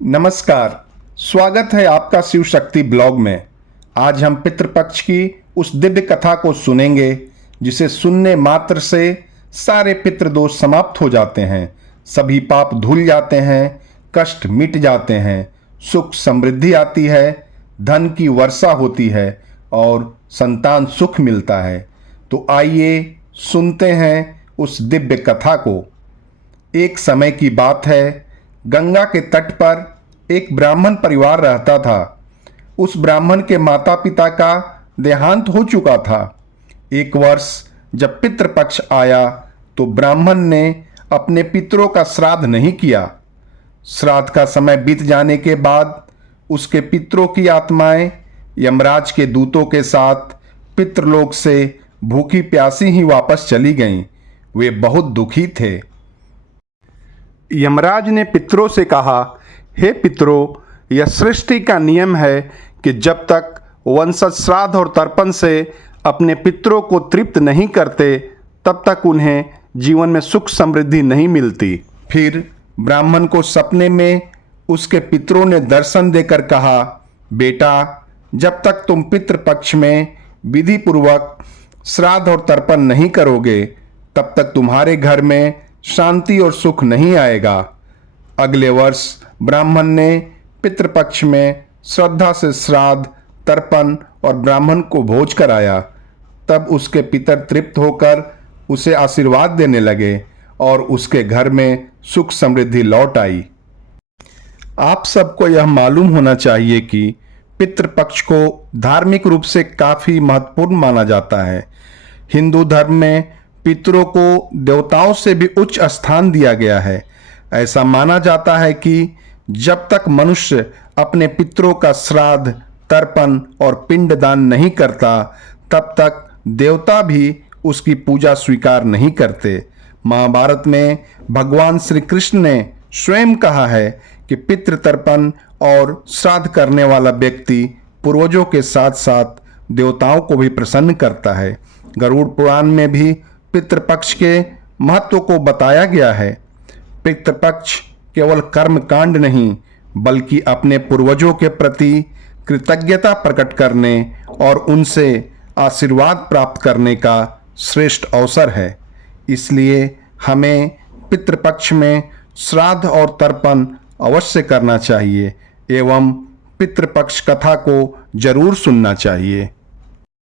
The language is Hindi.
नमस्कार। स्वागत है आपका शिव शक्ति ब्लॉग में। आज हम पितृपक्ष की उस दिव्य कथा को सुनेंगे जिसे सुनने मात्र से सारे पितृदोष समाप्त हो जाते हैं, सभी पाप धुल जाते हैं, कष्ट मिट जाते हैं, सुख समृद्धि आती है, धन की वर्षा होती है और संतान सुख मिलता है। तो आइए सुनते हैं उस दिव्य कथा को। एक समय की बात है, गंगा के तट पर एक ब्राह्मण परिवार रहता था। उस ब्राह्मण के माता पिता का देहांत हो चुका था। एक वर्ष जब पितृपक्ष आया तो ब्राह्मण ने अपने पितरों का श्राद्ध नहीं किया। श्राद्ध का समय बीत जाने के बाद उसके पितरों की आत्माएं यमराज के दूतों के साथ पितृलोक से भूखी प्यासी ही वापस चली गईं। वे बहुत दुखी थे। यमराज ने पितरों से कहा, हे पितरों, यह सृष्टि का नियम है कि जब तक वंशज श्राद्ध और तर्पण से अपने पितरों को तृप्त नहीं करते तब तक उन्हें जीवन में सुख समृद्धि नहीं मिलती। फिर ब्राह्मण को सपने में उसके पितरों ने दर्शन देकर कहा, बेटा, जब तक तुम पितृपक्ष में विधि पूर्वक श्राद्ध और तर्पण नहीं करोगे तब तक तुम्हारे घर में शांति और सुख नहीं आएगा। अगले वर्ष ब्राह्मण ने पितृपक्ष में श्रद्धा से श्राद्ध, तर्पण और ब्राह्मण को भोज कराया। तब उसके पितर तृप्त होकर उसे आशीर्वाद देने लगे और उसके घर में सुख समृद्धि लौट आई। आप सबको यह मालूम होना चाहिए कि पितृपक्ष को धार्मिक रूप से काफी महत्वपूर्ण माना जाता है। हिंदू धर्म में पितरों को देवताओं से भी उच्च स्थान दिया गया है। ऐसा माना जाता है कि जब तक मनुष्य अपने पितरों का श्राद्ध, तर्पण और पिंडदान नहीं करता तब तक देवता भी उसकी पूजा स्वीकार नहीं करते। महाभारत में भगवान श्री कृष्ण ने स्वयं कहा है कि पितृ तर्पण और श्राद्ध करने वाला व्यक्ति पूर्वजों के साथ साथ देवताओं को भी प्रसन्न करता है। गरुड़ पुराण में भी पितृपक्ष के महत्व को बताया गया है। पितृपक्ष केवल कर्म कांड नहीं बल्कि अपने पूर्वजों के प्रति कृतज्ञता प्रकट करने और उनसे आशीर्वाद प्राप्त करने का श्रेष्ठ अवसर है। इसलिए हमें पितृपक्ष में श्राद्ध और तर्पण अवश्य करना चाहिए एवं पितृपक्ष कथा को जरूर सुनना चाहिए।